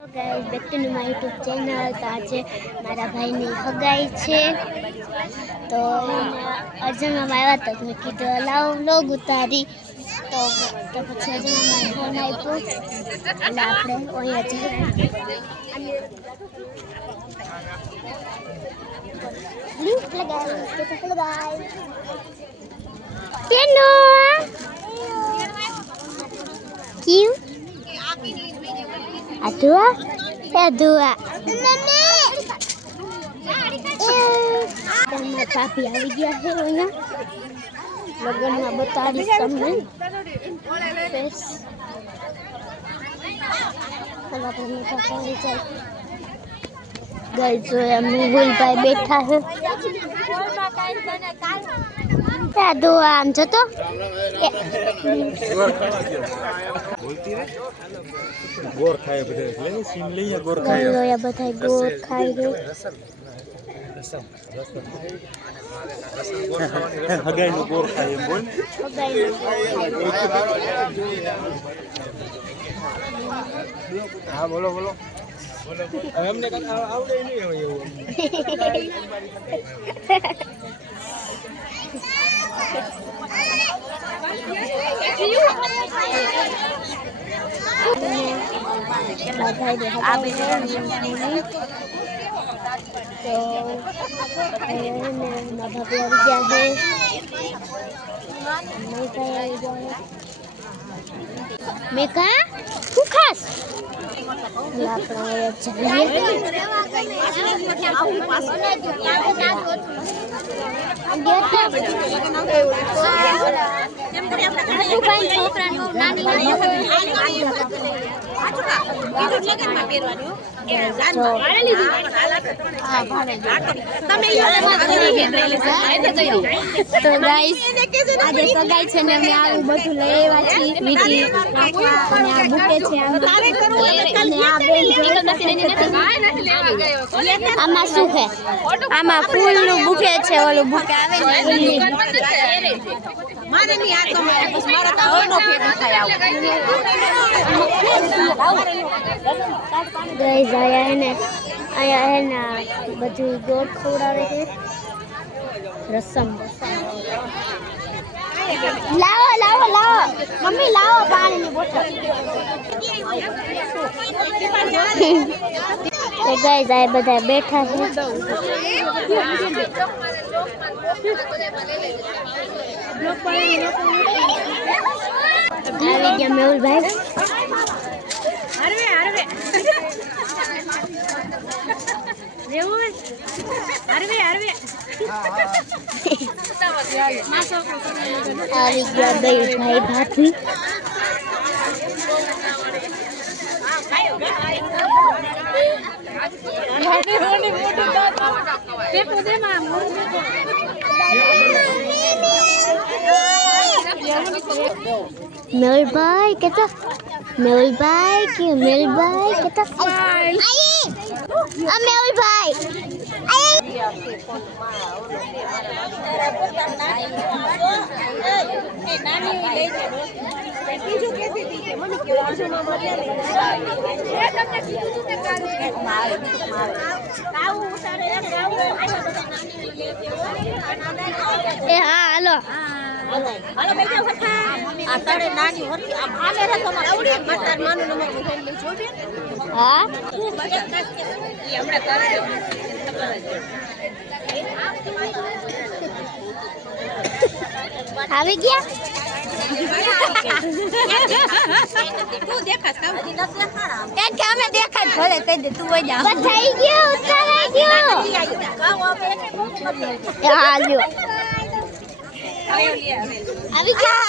Guys back to my YouTube channel. तो आज मारा भाईनी हगाई छे तो अर्जुनमा आव्या तो मैं कीधुं लाव व्लॉग उतारी तो पछी अर्जुनमा फोन आप्यो એટલે આપણે અહીંયા જઈએ લિંક લગાવી તો લગાવી કેનો ક્યુ Adua, Adua. Sama papi આવી ગયા છે અહીંયા લગનમાં બતાડીશ તમને ફેસ હવે આપણે પાપા આવી જાય ગાઈસ જો મેહુલભાઈ બેઠા છે Adua આમ જતો गोर खाए बधे ले सीम ले या गोर खाए या बधाई गोर खाई रे हगाई नो गोर खाए बोल हगाई हां बोलो बोलो હવે અમને કઈ આવડે નહીં હવે એવું बधाई मेघा तू खास तो गाइस आज सगाई छे ने मैं आ બધું લઈ આવ્યા છી વીટી અને આ બુકે છે અને આ બેન આમાં શું છે આમાં ફૂલનું બુકે છે ઓલું બુકે આવે ને મારે ની આ તો મારે બસ મારો તો ઓનો ભેગો થાય આવું ગાઈસ આયા હે ને બધું ગોળ ખવડાવે છે રસમ લાવો લાવો લાવો મમ્મી લાવો પાણીની બોટલ એ ગાઈસ આ બધા બેઠા છે આવી ગયા મેહુલભાઈ હરવે રેવું હરવે આવી ગયા બે ભાઈ ભાભી મેહુલભાઈ કેતો મેહુલભાઈ કેતો આ મેહુલભાઈ એ હા હાલો હાલો બેજો સખા આ તારે નાની હોતી આ ભાલે રે તમાર આવડી મટર માનું નમક મુઠાઈ લઈ જોબે હા હું બજેટ કાસ કે ઈ હમણે કરે આવી ગયા તું દેખાસ કામ થી દસ દેખાડા એ કે અમે દેખાડ ભલે કહી દે તું વઈ જા થઈ ગયો ઉતારાઈ ગયો કાવ આપે કે બહુ હાલ્યો આવી ગયા